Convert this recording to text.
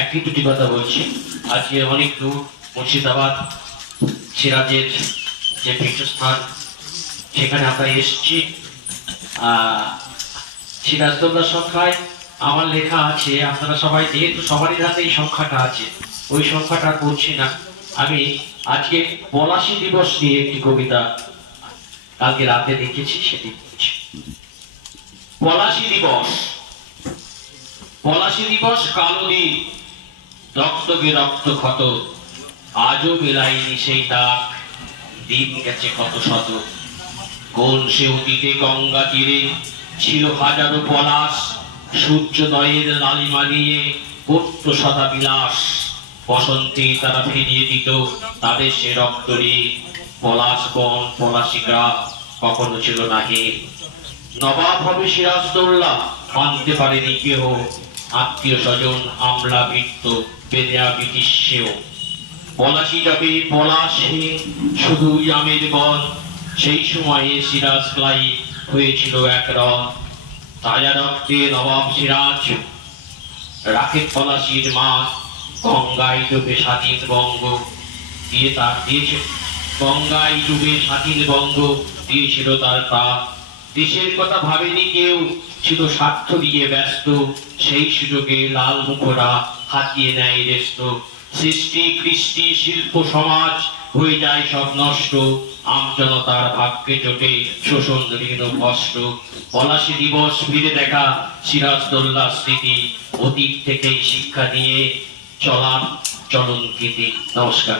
একটি দুটি কথা বলছি। আজকে অনেক দূর মুর্শিদাবাদ সিরাজের যে পীঠস্থান সেখানে আমরা এসেছি। সিরাজদৌল্লা সংখ্যায় আমার লেখা আছে, আপনারা সবাই যেহেতু সবারই হাতে এই সংখ্যাটা আছে, ওই সংখ্যাটা পড়ছি না। আমি আজকে পলাশী দিবস নিয়ে একটি কবিতা কালকে রাতে দেখেছি, সেটি বলছি। পলাশী দিবস। পলাশী দিবস কালো দিন, রক্তকে রক্ত ক্ষত, আজও মেলাইনি সেই দাগ, দিন গেছে কত শত। কোন সে অতীতে গঙ্গা তীরে ছিল হাজারো পলাশ, সূর্যোদয়ের লালিমা নিয়ে করত সদা বিলাস। বসন্তে তারা ফিরিয়ে দিত তাদের সে রক্ত নিয়ে, পলাশ বন পলাশী গ্রাম কখনো ছিল না হে। নবাব হবে সিরাজদৌল্লা মানতে পারেনি কেহ, আত্মীয় স্বজন আমলা বৃত্ত বেদেয়া বিতিষ্যেও। পলাশী যাবে পলাশে শুধুই আমের বন, সেই সময়ে সিরাজ ক্লাই হয়েছিল এক রং। তাজা রক্তে নবাব সিরাজ রাখে পলাশীর মা, গঙ্গায় ডুবে স্বাধীন বঙ্গ দিয়ে তার দিয়েছে, গঙ্গায় ডুবে স্বাধীন বঙ্গ দিয়েছিল তার প্রাণ। দেশের কথা ভাবেনি কেউ, ছিল স্বার্থ দিয়ে ব্যস্ত, সেই সুযোগে লাল মুখরা হাতিয়ে নেয় রেস্ত। সৃষ্টি কৃষ্টি শিল্প সমাজ হয়ে যায় সব নষ্ট, আমজনতার ভাগ্যে জোটে শোষণ ঋণ কষ্ট। পলাশী দিবস ফিরে দেখা সিরাজদৌল্লা স্মৃতি, অতীত থেকেই শিক্ষা দিয়ে চলার চলন কীর্তি। নমস্কার।